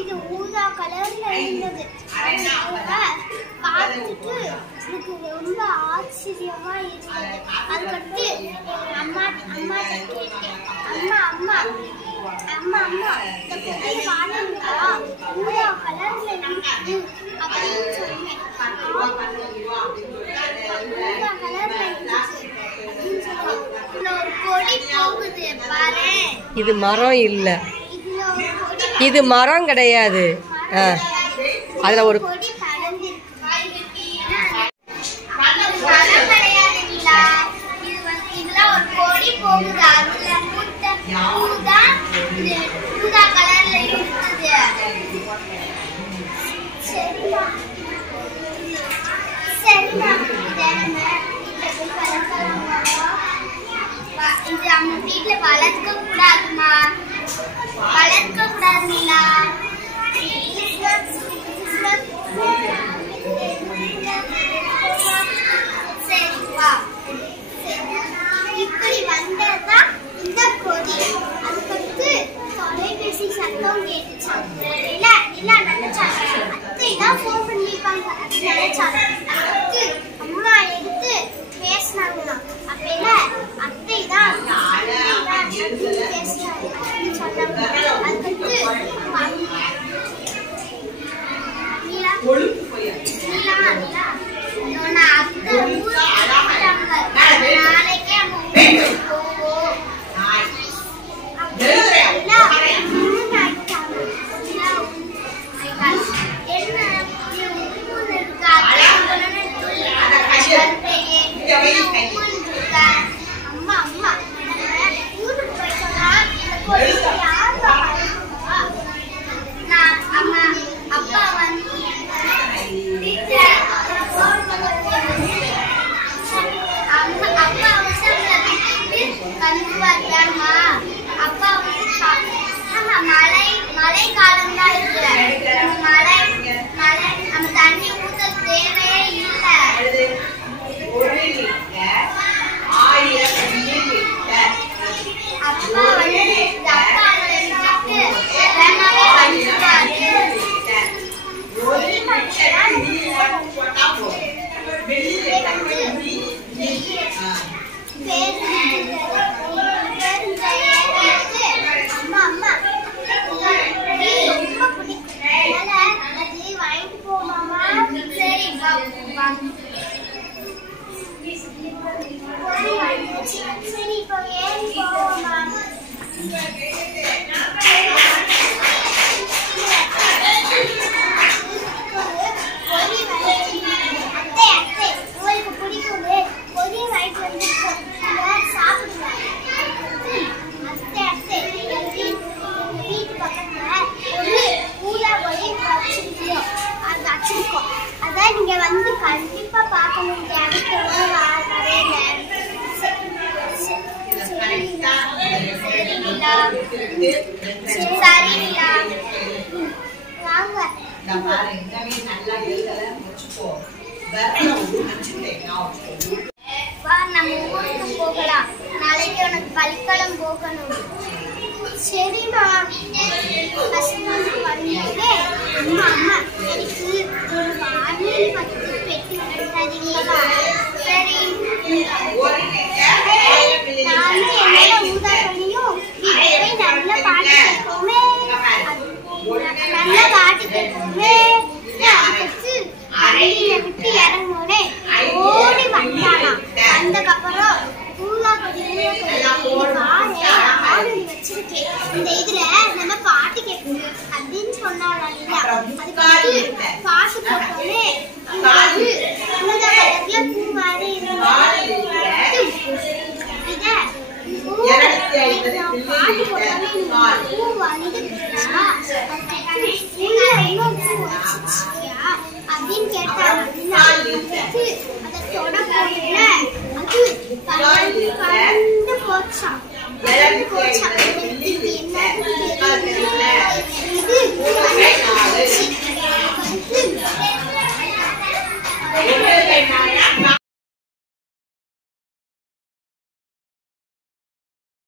இது ஊதா கலர்ல இருந்தது. பார்த்துட்டு எனக்கு ரொம்ப ஆச்சரியமா இருந்தது. அதுக்கடுத்து அம்மா கேட்டேன், அம்மா இந்த பொருள் பாருங்களா, ஊதா கலர்ல இருக்கு அப்படின்னு சொன்னேன். ஊதா கலர்ல இருந்துச்சு அப்படின்னு சொன்னேன். ஒரு கொடி போகுது பாரு. இது மரம் இல்ல, இது மரம் கிடையாது. அதுல ஒரு வீட்டுல வளர்க்க கூடாதுமா, வளர்க்க கூடாதுங்களா? சரிப்பா, இப்படி வந்ததுதான் இந்த கொடி. அதுக்கடுத்து தொலைபேசி சத்தம் கேட்டுச்சான். இல்ல நினைச்சாங்க அத்தை தான் போன் பண்ணிருப்பாங்க நினைச்சாங்க. அதுக்கு அம்மா எடுத்து பேசினாங்கண்ணா. அப்ப அத்தை தான் பேசினாங்க அப்படின்னு சொன்னாங்க. அதுக்கடுத்து அத்தை நாளைக்கே போவோம். மழை காலம் தான் இருக்கு. மழை நம்ம தண்ணி ஊத்த தேவையே இல்லை. அப்பா அம்மா ரொம்ப பிடிக்கும், அது வாங்கிட்டு போமாமா. சரி சரி இப்போ ஏறி போவோமா? உங்களுக்கு பிடிக்கும் பொரிய வாங்கிட்டு வந்துருக்கோம், சாப்பிடுங்க. வீட்டு பக்கத்துல ஒரு ஊதா கொடி வச்சிருக்கோம். அதான் நீங்க வந்து கண்டிப்பா பார்க்கணும். நம்ம ஊருக்கு போகலாம், நாளைக்கு உனக்கு பள்ளிக்கூடம் போகணும். சரிம்மா. வந்ததே அம்மா எனக்கு ஒரு வானில் 10 பெட்டி தரீங்களா? சரி, நானும் என்னோட ஊதா பண்ணியும் வீட்டுல நல்ல பாட்டு கேட்போமே, நல்ல பாட்டு கேட்போமே. அதுக்கு அறையில விட்டு இறங்கோனே ஓடி வந்தானா. வந்தக்கப்புறம் ஊதா கொடி வச்சிருக்கேன், இந்த இதுல நம்ம பாட்டு கேட்கணும் அப்படின்னு சொன்னாங்க. அதுக்கு பாட்டு போட்டோன்னே ஊதா கலர்ல பூ மாதிரி இருந்தது. இத அப்படின்னு கேட்டாங்க. அதை தொட போகல, அது பறந்து போச்சாம். இது